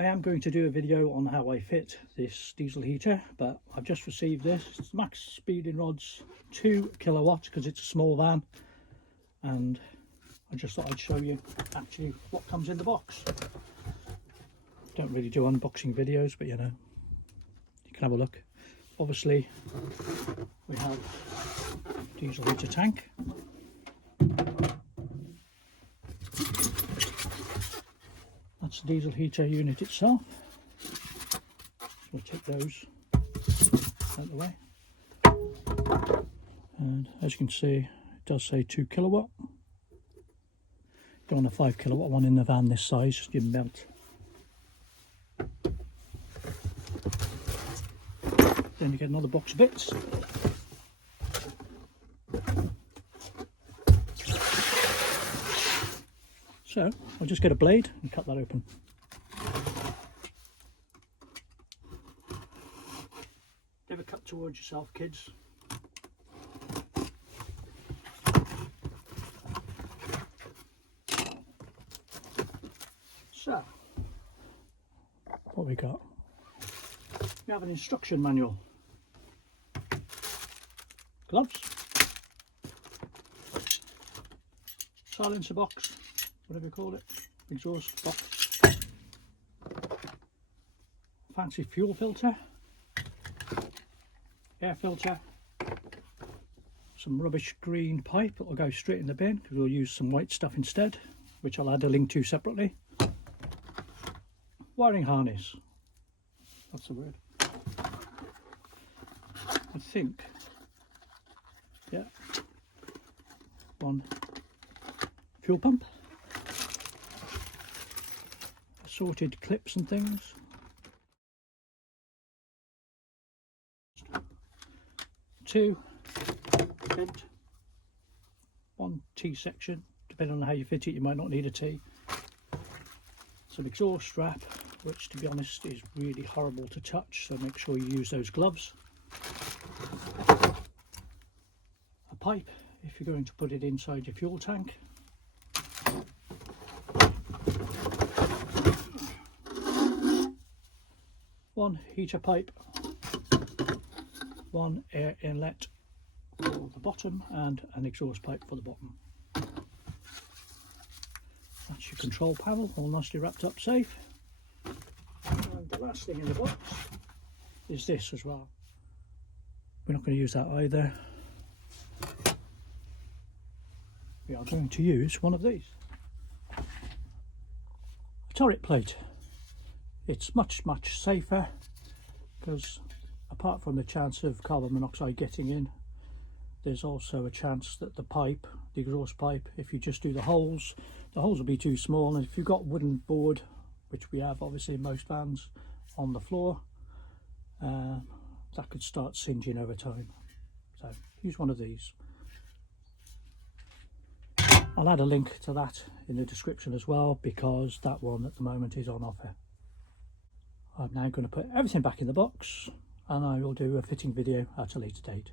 I am going to do a video on how I fit this diesel heater, but I've just received this. It's Max Speeding Rods 2 kilowatts because it's a small van, and I just thought I'd show you actually what comes in the box. Don't really do unboxing videos, but you know, you can have a look. Obviously we have diesel heater tank, that's the diesel heater unit itself. So we'll take those out of the way, and as you can see it does say 2 kilowatt. Go on a 5 kilowatt one in the van this size, you melt. Then you get another box of bits. So I'll just get a blade and cut that open. Never cut towards yourself, kids. So, what we got? We have an instruction manual. Gloves, silencer box, whatever you call it, exhaust box, fancy fuel filter, air filter, some rubbish green pipe that will go straight in the bin because we'll use some white stuff instead, which I'll add a link to separately. Wiring harness, that's the word. I think, yeah, one fuel pump, assorted clips and things, two bent, one T section, depending on how you fit it you might not need a T, some exhaust strap, which to be honest is really horrible to touch, so make sure you use those gloves, a pipe if you're going to put it inside your fuel tank, one heater pipe, one air inlet for the bottom and an exhaust pipe for the bottom. That's your control panel, all nicely wrapped up safe. And the last thing in the box is this as well. We're not going to use that either. We are going to use one of these. A turret plate. It's much safer because apart from the chance of carbon monoxide getting in, there's also a chance that the pipe, the exhaust pipe, if you just do the holes will be too small, and if you've got wooden board, which we have obviously in most vans, on the floor, that could start singeing over time. So use one of these. I'll add a link to that in the description as well, because that one at the moment is on offer. I'm now going to put everything back in the box and I will do a fitting video at a later date.